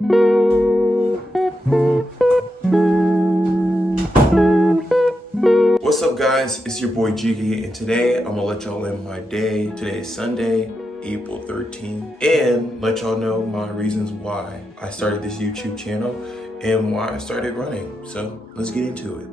What's up guys, it's your boy Jiggy, and today I'm gonna let y'all in my day. Today is Sunday, April 13th, and let y'all know my reasons why I started this YouTube channel and why I started running. So let's get into it.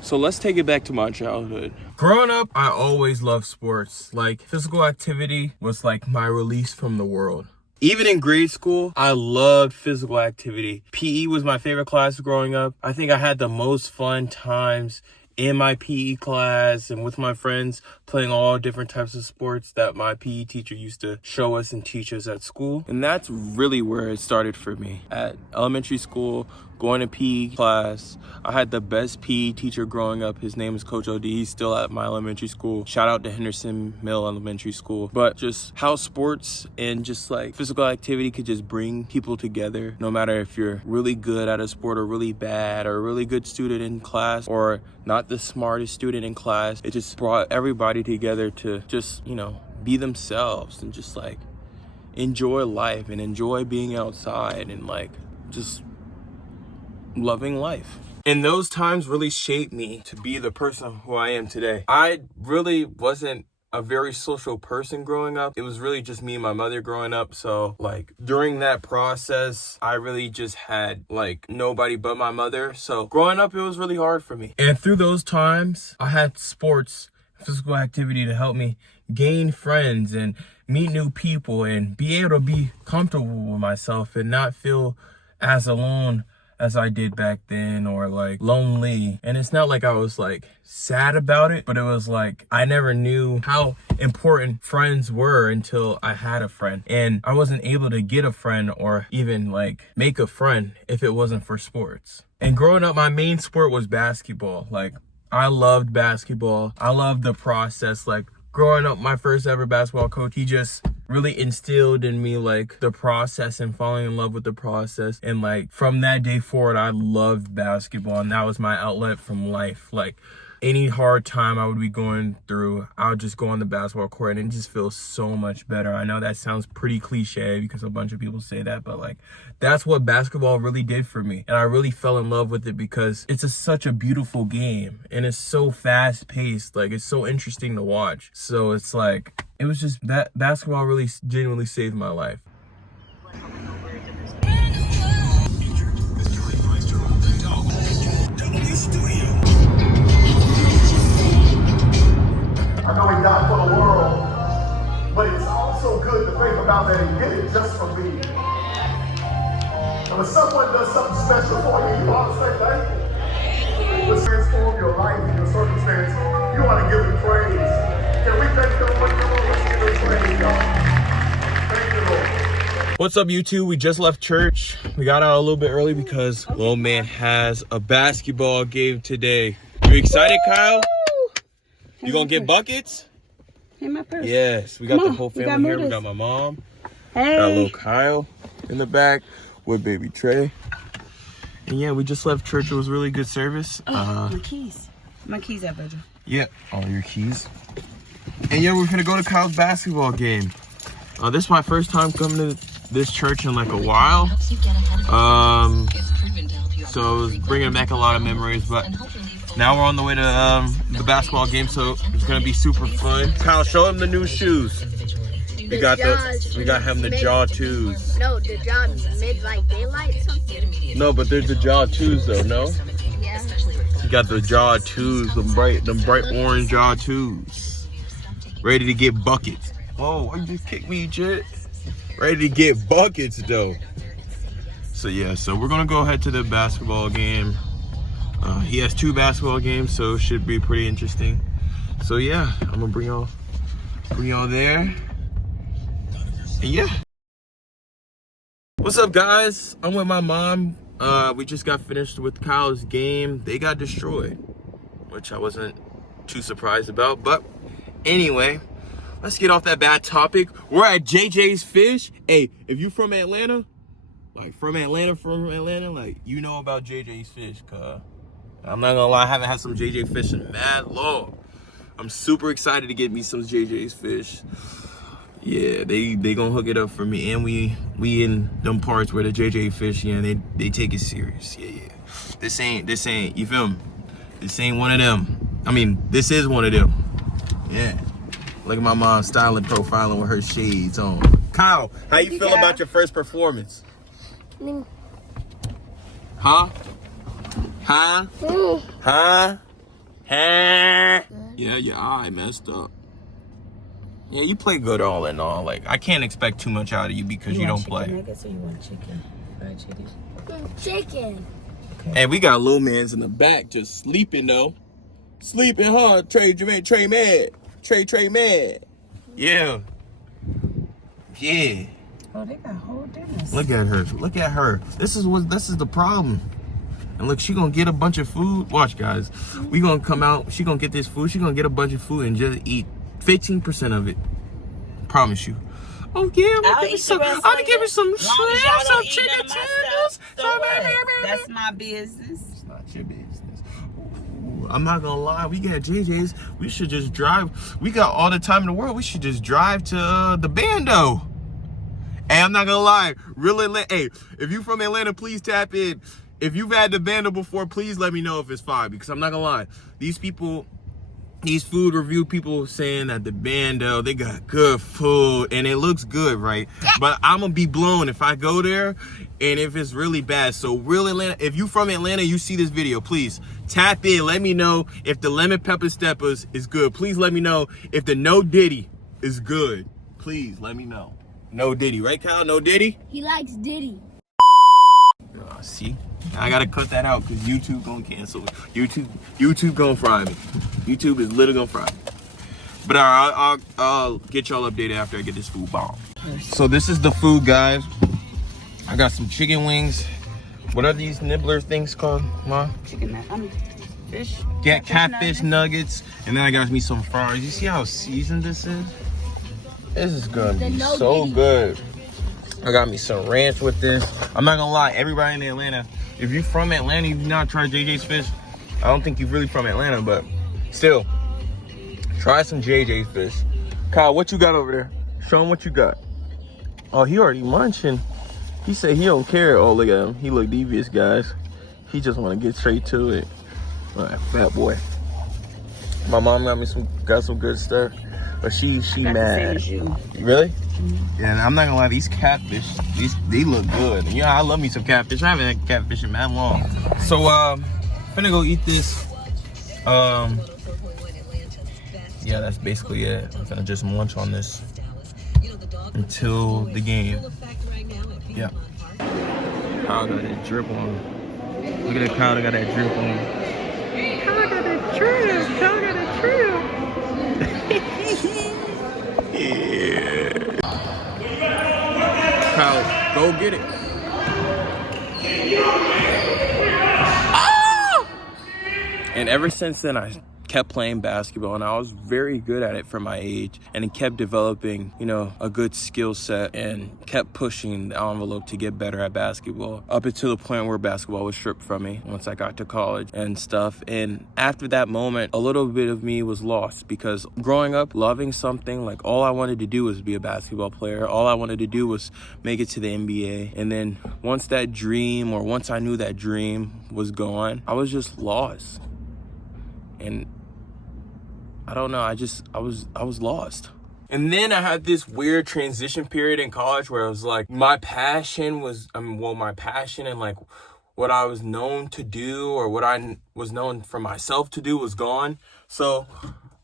So let's take it back to my childhood. Growing up, I always loved sports. Like, physical activity was like my release from the world. Even in grade school, I loved physical activity. PE was my favorite class growing up. I think I had the most fun times in my PE class and with my friends playing all different types of sports that my PE teacher used to show us and teach us at school. And that's really where it started for me. At elementary school, going to PE class, I had the best PE teacher growing up. His name is Coach OD. He's still at my elementary school. Shout out to Henderson Mill Elementary School. But just how sports and just like physical activity could just bring people together, no matter if you're really good at a sport or really bad or a really good student in class or not the smartest student in class. It just brought everybody together to just, be themselves and just like enjoy life and enjoy being outside and like just loving life. And those times really shaped me to be the person who I am today. I really wasn't a very social person growing up. It was really just me and my mother growing up. So like during that process, I really just had like nobody but my mother. So growing up, it was really hard for me. And through those times, I had sports, physical activity to help me gain friends and meet new people and be able to be comfortable with myself and not feel as alone as I did back then, or like lonely. And it's not like I was like sad about it, but it was like I never knew how important friends were until I had a friend. And I wasn't able to get a friend or even like make a friend if it wasn't for sports. And growing up, my main sport was basketball. Like, I loved basketball. I loved the process. Like, growing up, my first ever basketball coach, he just really instilled in me like the process and falling in love with the process. And like from that day forward, I loved basketball, and that was my outlet from life. Like, any hard time I would be going through, I would just go on the basketball court and it just feels so much better. I know that sounds pretty cliche because a bunch of people say that, but like that's what basketball really did for me. And I really fell in love with it because it's such a beautiful game and it's so fast paced. Like, it's so interesting to watch. So it's like, it was just that basketball really genuinely saved my life. I know he died for the world, but it's also good to think about that he did it just for me. And when someone does something special for you, you ought to say thank you. To transform your life and your circumstance, you ought to give him praise. Can we thank the Lord? Come on, let's give him praise, y'all. Thank you, Lord. What's up, YouTube? We just left church. We got out a little bit early because little man has a basketball game today. You excited, Kyle? You gonna get buckets? Hey, my purse. Yes, we got the whole family here. We got my mom. Hey. Got little Kyle in the back with baby Trey. And yeah, we just left church. It was really good service. My keys. My keys are better. Yeah, all your keys. And yeah, we're gonna go to Kyle's basketball game. This is my first time coming to this church in like a while. So it was bringing back a lot of memories, but now we're on the way to the basketball game, so it's gonna be super fun. Kyle, show him the new shoes. We got him the Jaw 2s. No, the Jaw mid like daylight something. No, but there's the Jaw 2s though, no? Yeah. You got the Jaw 2s, them bright orange Jaw 2s. Ready to get buckets. Oh, why you just kick me, Jet? Ready to get buckets though. So yeah, so we're gonna go ahead to the basketball game. He has 2 basketball games, so it should be pretty interesting. So yeah, I'm gonna bring y'all there. And yeah. What's up, guys? I'm with my mom. We just got finished with Kyle's game. They got destroyed, which I wasn't too surprised about. But anyway, let's get off that bad topic. We're at JJ's Fish. Hey, if you from Atlanta, like from Atlanta, like you know about JJ's Fish, cuz I'm not gonna lie, I haven't had some JJ fish in mad long. I'm super excited to get me some JJ's fish. Yeah, they gonna hook it up for me, and we in them parts where the JJ fish, yeah, they take it serious. Yeah. This ain't, you feel me? This ain't one of them. I mean, this is one of them. Yeah. Look at my mom styling, profiling with her shades on. Kyle, how you feel about your first performance? Huh? Huh? Huh? Yeah, your eye messed up. Yeah, you play good all in all. Like, I can't expect too much out of you because you don't play. Nuggets or you want chicken? Fried chicken? Chicken. Okay. Hey, we got little mans in the back just sleeping though. Sleeping hard. Trey mad. Trey mad. Yeah. Yeah. Oh, they got whole dinners. Look at her. Look at her. This is the problem. And look, she gonna get a bunch of food. Watch, guys. We gonna come out. She gonna get this food. She gonna get a bunch of food and just eat 15% of it. Promise you. Oh yeah, I'm gonna give me some shrimp, some chicken tenders. That's my business. It's not your business. Ooh, I'm not gonna lie. We got JJ's. We should just drive. We got all the time in the world. We should just drive to the Bando. Hey, I'm not gonna lie. Real Atlanta. Hey, if you from Atlanta, please tap in. If you've had the Bando before, please let me know if it's fine, because I'm not gonna lie. These people, these food review people saying that the Bando, they got good food and it looks good, right? But I'm gonna be blown if I go there and if it's really bad. So Real Atlanta, if you from Atlanta, you see this video, please tap in. Let me know if the lemon pepper steppers is good. Please let me know if the no Diddy is good. Please let me know. No Diddy, right, Kyle? No Diddy? He likes Diddy. See, I gotta cut that out because YouTube gonna cancel it. YouTube gonna fry me. YouTube is literally gonna fry me. But I'll get y'all updated after I get this food bomb. So this is the food, guys. I got some chicken wings. What are these nibbler things called, Mom? Chicken, fish. Get catfish nuggets, and then I got me some fries. You see how seasoned this is? This is gonna be so good. I got me some ranch with this. I'm not gonna lie, everybody in Atlanta, if you're from Atlanta, you've not tried JJ's fish. I don't think you're really from Atlanta, but still, try some JJ's fish. Kyle, what you got over there? Show him what you got. Oh, he already munching. He said he don't care. Oh, look at him. He look devious, guys. He just want to get straight to it. All right, fat boy. My mom got some good stuff, but she mad. Really? Mm-hmm. Yeah, and I'm not gonna lie, these catfish, they look good. Yeah, I love me some catfish. I haven't had catfish in that long. So I'm gonna go eat this. Yeah, that's basically it. I'm gonna just munch on this until the game. Yeah. Kyle got that drip on. Look at that Kyle got that drip on. Kyle got that drip. Kyle got that drip. Yeah. Kyle, go get it. Ah! And ever since then, I kept playing basketball, and I was very good at it for my age, and it kept developing, you know, a good skill set, and kept pushing the envelope to get better at basketball, up until the point where basketball was stripped from me once I got to college and stuff. And after that moment, a little bit of me was lost, because growing up loving something, like, all I wanted to do was be a basketball player. All I wanted to do was make it to the NBA. And then once that dream, or once I knew that dream was gone, I was just lost. And I don't know, I was lost. And then I had this weird transition period in college where I was like, my passion and like what I was known to do, or what I was known for myself to do, was gone. So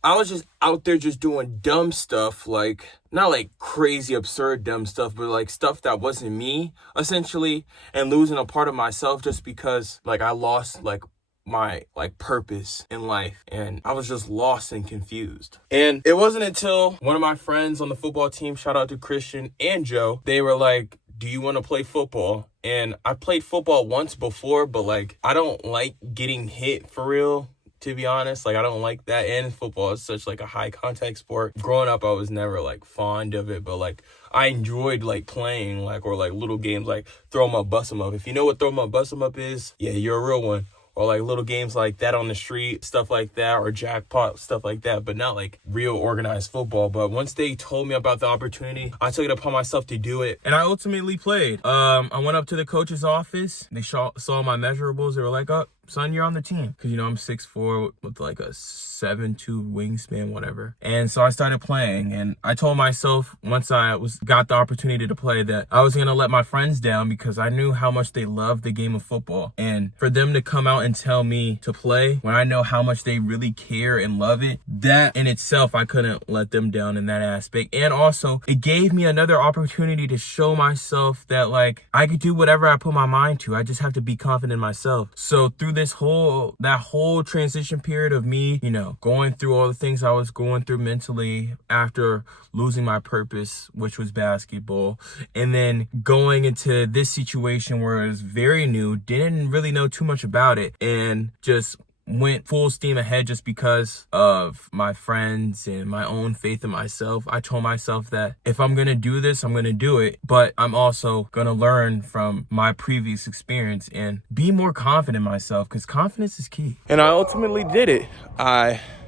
I was just out there just doing dumb stuff, like, not like crazy, absurd dumb stuff, but like stuff that wasn't me, essentially, and losing a part of myself just because, like, I lost, like, my, like, purpose in life, and I was just lost and confused. And it wasn't until one of my friends on the football team, shout out to Christian and Joe, they were like, do you want to play football? And I played football once before, but like, I don't like getting hit for real, to be honest. Like, I don't like that, and football is such like a high contact sport. Growing up, I was never like fond of it, but like, I enjoyed like playing, like, or like little games like throw 'em up, bust 'em up. If you know what throw 'em up, bust 'em up is, yeah, you're a real one. or like little games like that on the street, stuff like that, or jackpot, stuff like that, but not like real organized football. But once they told me about the opportunity, I took it upon myself to do it, and I ultimately played. I went up to the coach's office. They saw my measurables. They were like, "Oh, son, you're on the team." Because, you know, I'm 6'4" with like a 7'2" wingspan, whatever. And so I started playing, and I told myself once I got the opportunity to play that I was going to let my friends down, because I knew how much they loved the game of football. And for them to come out and tell me to play when I know how much they really care and love it, that in itself, I couldn't let them down in that aspect. And also, it gave me another opportunity to show myself that, like, I could do whatever I put my mind to. I just have to be confident in myself. So through that whole transition period of me, you know, going through all the things I was going through mentally after losing my purpose, which was basketball, and then going into this situation where it was very new, didn't really know too much about it, and just went full steam ahead just because of my friends and my own faith in myself. I told myself that if I'm going to do this, I'm going to do it, but I'm also going to learn from my previous experience and be more confident in myself, because confidence is key. And I ultimately did it.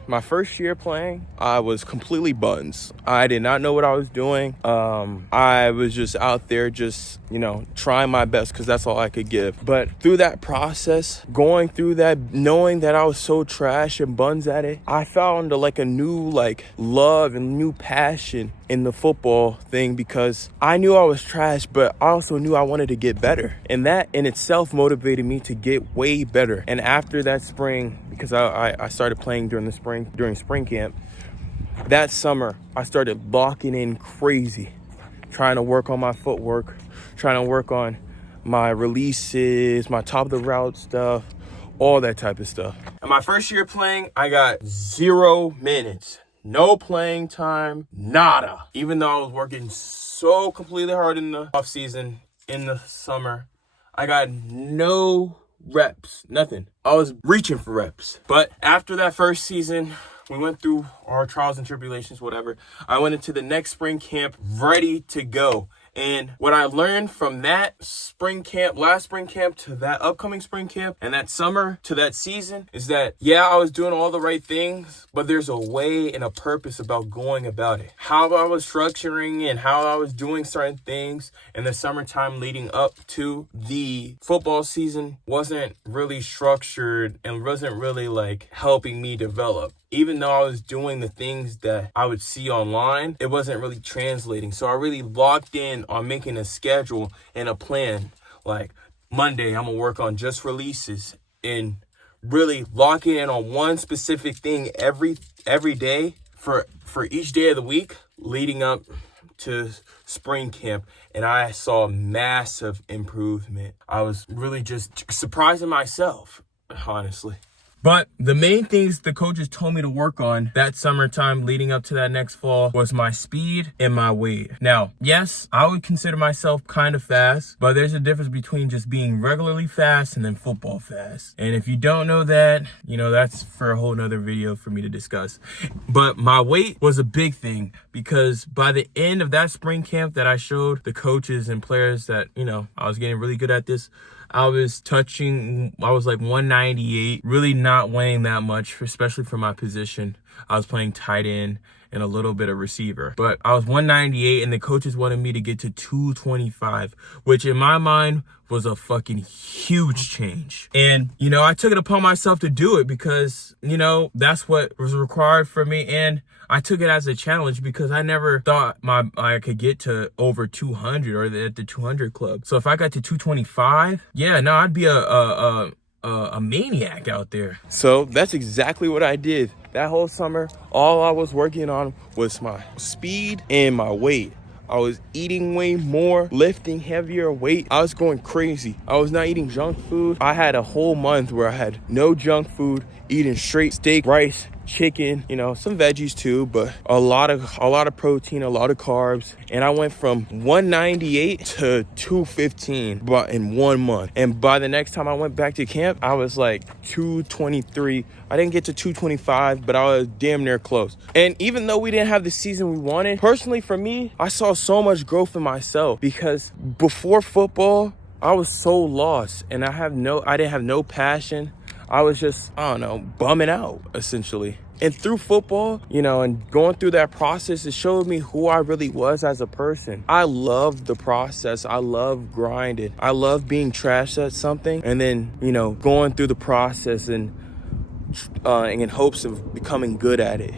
My first year playing, I was completely buns. I did not know what I was doing. I was just out there just, you know, trying my best, because that's all I could give. But through that process, going through that, knowing that I was so trash and buns at it, I found like a new like love and new passion in the football thing, because I knew I was trash, but I also knew I wanted to get better. And that in itself motivated me to get way better. And after that spring, because I started playing during spring camp, that summer, I started locking in crazy, trying to work on my footwork, trying to work on my releases, my top of the route stuff, all that type of stuff. And my first year playing, I got 0 minutes. No playing time, nada. Even though I was working so completely hard in the off season, in the summer, I got no reps, nothing. I was reaching for reps. But after that first season, we went through our trials and tribulations, whatever. I went into the next spring camp ready to go. And what I learned from that spring camp, last spring camp, to that upcoming spring camp, and that summer to that season, is that, yeah, I was doing all the right things, but there's a way and a purpose about going about it. How I was structuring and how I was doing certain things in the summertime leading up to the football season wasn't really structured and wasn't really like helping me develop. Even though I was doing the things that I would see online, it wasn't really translating. So I really locked in on making a schedule and a plan. Like Monday, I'm gonna work on just releases, and really locking in on one specific thing every day for each day of the week leading up to spring camp. And I saw massive improvement. I was really just surprising myself, honestly. But the main things the coaches told me to work on that summertime leading up to that next fall was my speed and my weight. Now, yes, I would consider myself kind of fast, but there's a difference between just being regularly fast and then football fast. And if you don't know that, you know, that's for a whole nother video for me to discuss. But my weight was a big thing, because by the end of that spring camp that I showed the coaches and players that, you know, I was getting really good at this, I was like 198, really not weighing that much, especially for my position. I was playing tight end and a little bit of receiver. But I was 198, and the coaches wanted me to get to 225, which in my mind was a fucking huge change. And, you know, I took it upon myself to do it because, you know, that's what was required for me. And I took it as a challenge because I never thought I could get to over 200 or at the 200 club. So if I got to 225, yeah, no, I'd be a maniac out there. So that's exactly what I did. That whole summer, all I was working on was my speed and my weight. I was eating way more, lifting heavier weight. I was going crazy. I was not eating junk food. I had a whole month where I had no junk food, eating straight steak, rice, chicken, you know, some veggies too, but a lot of protein, a lot of carbs. And I went from 198 to 215 but in 1 month. And by the next time I went back to camp, I was like 223. I didn't get to 225, but I was damn near close. And even though we didn't have the season we wanted, personally for me, I saw so much growth in myself, because before football, I was so lost and I didn't have no passion. I was just, I don't know, bumming out essentially. And through football, you know, and going through that process, it showed me who I really was as a person. I love the process. I love grinding. I love being trashed at something and then, you know, going through the process and in hopes of becoming good at it.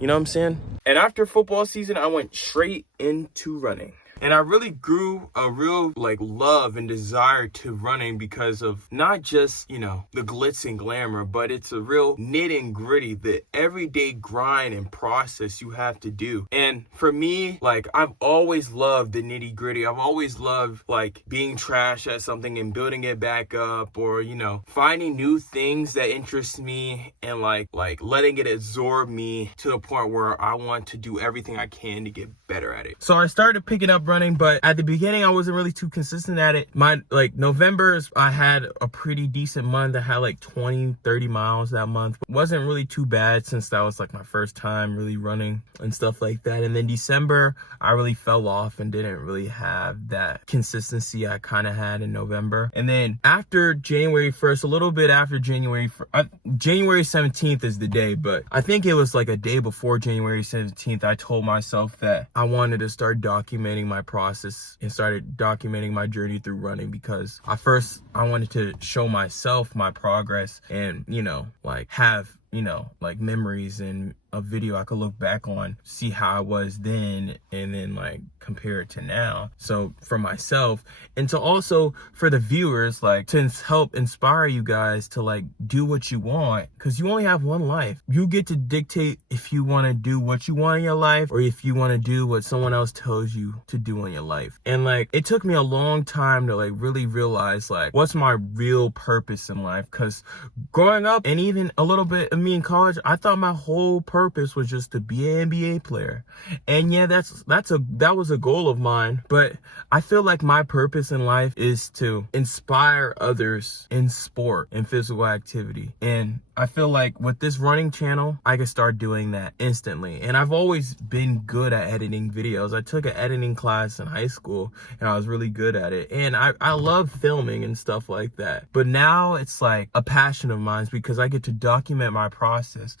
You know what I'm saying? And after football season, I went straight into running. And I really grew a real love and desire to running because of not just, you know, the glitz and glamour, but it's a real nit and gritty, the everyday grind and process you have to do. And for me, I've always loved the nitty gritty. I've always loved being trash at something and building it back up, or, you know, finding new things that interest me and letting it absorb me to the point where I want to do everything I can to get better at it. So I started picking up running, but at the beginning I wasn't really too consistent at it. November, I had a pretty decent month. I had 20-30 miles that month. It wasn't really too bad since that was my first time really running and stuff like that. And then December I really fell off and didn't really have that consistency I kind of had in November. And then after January 1st, a little bit after January 17th is the day, but I think it was a day before January 17th, I told myself that I wanted to start documenting my process and started documenting my journey through running, because at first I wanted to show myself my progress and, you know, have, you know, memories and a video I could look back on, see how I was then, and then compare it to now. So for myself, and to also for the viewers, to help inspire you guys to do what you want, because you only have one life. You get to dictate if you want to do what you want in your life or if you want to do what someone else tells you to do in your life. And it took me a long time to really realize what's my real purpose in life, because growing up and even a little bit of me in college, I thought my whole purpose was just to be an NBA player. And yeah, that was a goal of mine, but I feel like my purpose in life is to inspire others in sport and physical activity. And I feel like with this running channel, I can start doing that instantly. And I've always been good at editing videos. I took an editing class in high school and I was really good at it. And I love filming and stuff like that. But now it's a passion of mine because I get to document my process.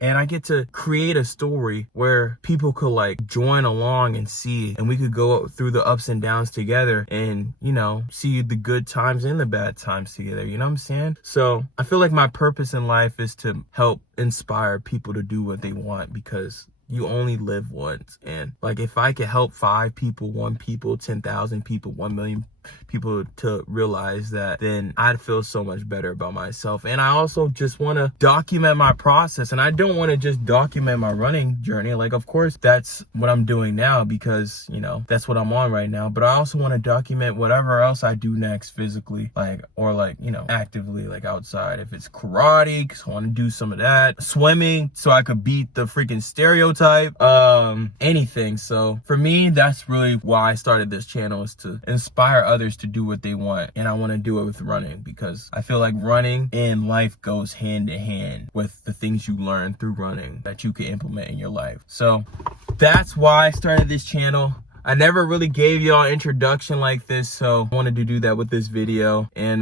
And I get to create a story where people could join along and see, and we could go through the ups and downs together and, you know, see the good times and the bad times together. You know what I'm saying? So I feel like my purpose in life is to help inspire people to do what they want, because you only live once. And if I could help 5 people, 1 people, 10,000 people, 1 million people to realize that, then I'd feel so much better about myself. And I also just want to document my process, and I don't want to just document my running journey. Of course that's what I'm doing now, because, you know, that's what I'm on right now, but I also want to document whatever else I do next physically, or you know, actively, outside. If it's karate, because I want to do some of that, swimming so I could beat the freaking stereotype, anything. So for me, that's really why I started this channel, is to inspire others to do what they want. And I want to do it with running, because I feel like running and life goes hand in hand with the things you learn through running that you can implement in your life. So that's why I started this channel. I never really gave y'all an introduction like this, so I wanted to do that with this video. And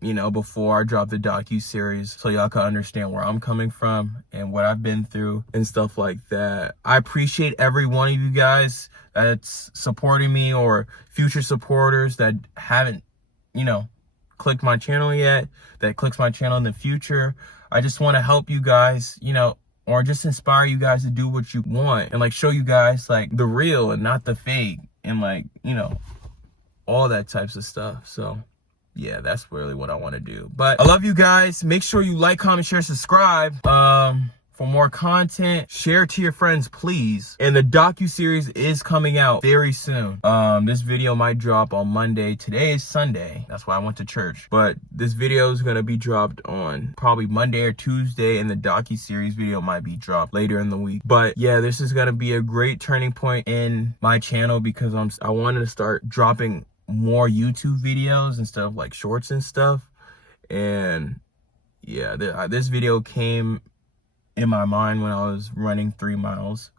you know, before I drop the docu-series, so y'all can understand where I'm coming from and what I've been through and stuff like that. I appreciate every one of you guys that's supporting me, or future supporters that haven't, you know, clicked my channel yet, that clicks my channel in the future. I just want to help you guys, you know, or just inspire you guys to do what you want, and show you guys the real and not the fake, and you know, all that types of stuff. So yeah, that's really what I want to do. But I love you guys. Make sure you like, comment, share, subscribe for more content. Share to your friends, please. And the docu-series is coming out very soon. This video might drop on Monday. Today is Sunday. That's why I went to church. But this video is going to be dropped on probably Monday or Tuesday, and the docu-series video might be dropped later in the week. But yeah, this is going to be a great turning point in my channel, because I wanted to start dropping more YouTube videos instead of shorts and stuff. And yeah, this video came in my mind when I was running 3 miles.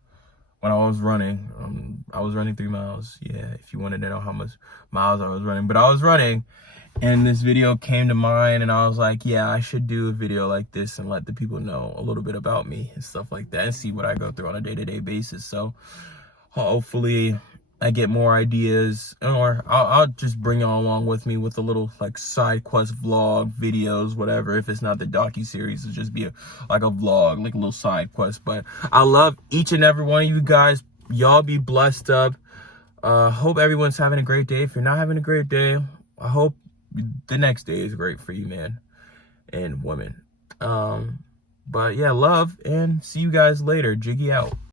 When I was running 3 miles. Yeah, if you wanted to know how much miles I was running. But I was running, And this video came to mind, and I was like, yeah, I should do a video like this and let the people know a little bit about me and stuff like that, and see what I go through on a day-to-day basis. So hopefully I get more ideas, or I'll just bring y'all along with me with a little like side quest vlog videos, whatever. If it's not the docu-series, it'll just be like a vlog, like a little side quest. But I love each and every one of you guys. Y'all be blessed up. Hope everyone's having a great day. If you're not having a great day, I hope the next day is great for you, man and women. But yeah, love, and see you guys later. Jiggy out.